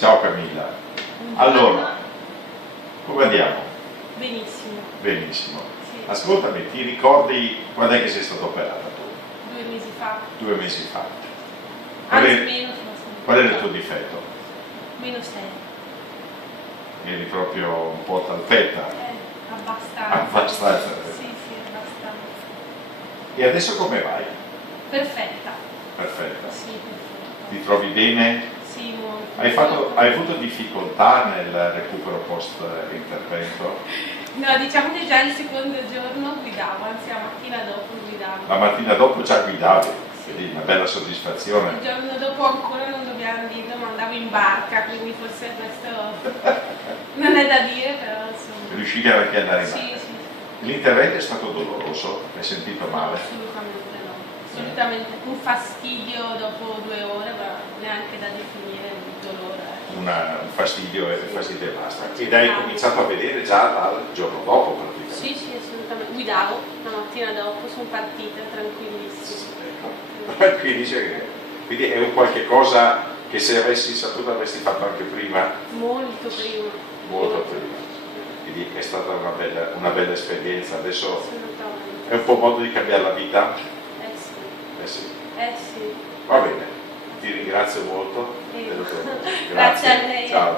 Ciao Camilla. Allora, come andiamo? Benissimo. Benissimo. Sì. Ascoltami, ti ricordi quando è che sei stata operata tu? 2 mesi fa. 2 mesi fa. Anzi, meno. Qual era il tuo difetto? -6. Eri proprio un po' talpetta. Abbastanza. Abbastanza. Sì, abbastanza. E adesso come vai? Perfetta. Perfetta. Sì, perfetta. Ti trovi bene? Sì, molto. Hai avuto difficoltà nel recupero post-intervento? No, diciamo che già il secondo giorno guidavo, anzi la mattina dopo guidavo. La mattina dopo già guidavi, Sì. quindi una bella soddisfazione. Il giorno dopo ancora non dobbiamo dirlo, ma andavo in barca, quindi forse questo non è da dire, però insomma. Riuscivi anche ad andare in Sì, mare. sì. L'intervento è stato doloroso? Hai sentito male? Assolutamente no. Assolutamente. Un fastidio dopo 2 ore, ma neanche da definire un dolore. Un fastidio e basta. Ed hai cominciato a vedere già dal giorno dopo praticamente. Sì, assolutamente. Guidavo la mattina dopo, sono partita tranquillissima. Ecco. Tranquillissima. Quindi è un qualche cosa che se avessi saputo avresti fatto anche prima? Molto prima. Molto prima. Quindi è stata una bella esperienza. Adesso Assolutamente. è un po' modo di cambiare la vita? Sì. Sì. Sì. Va bene, ti ringrazio molto. Grazie a lei. Ciao.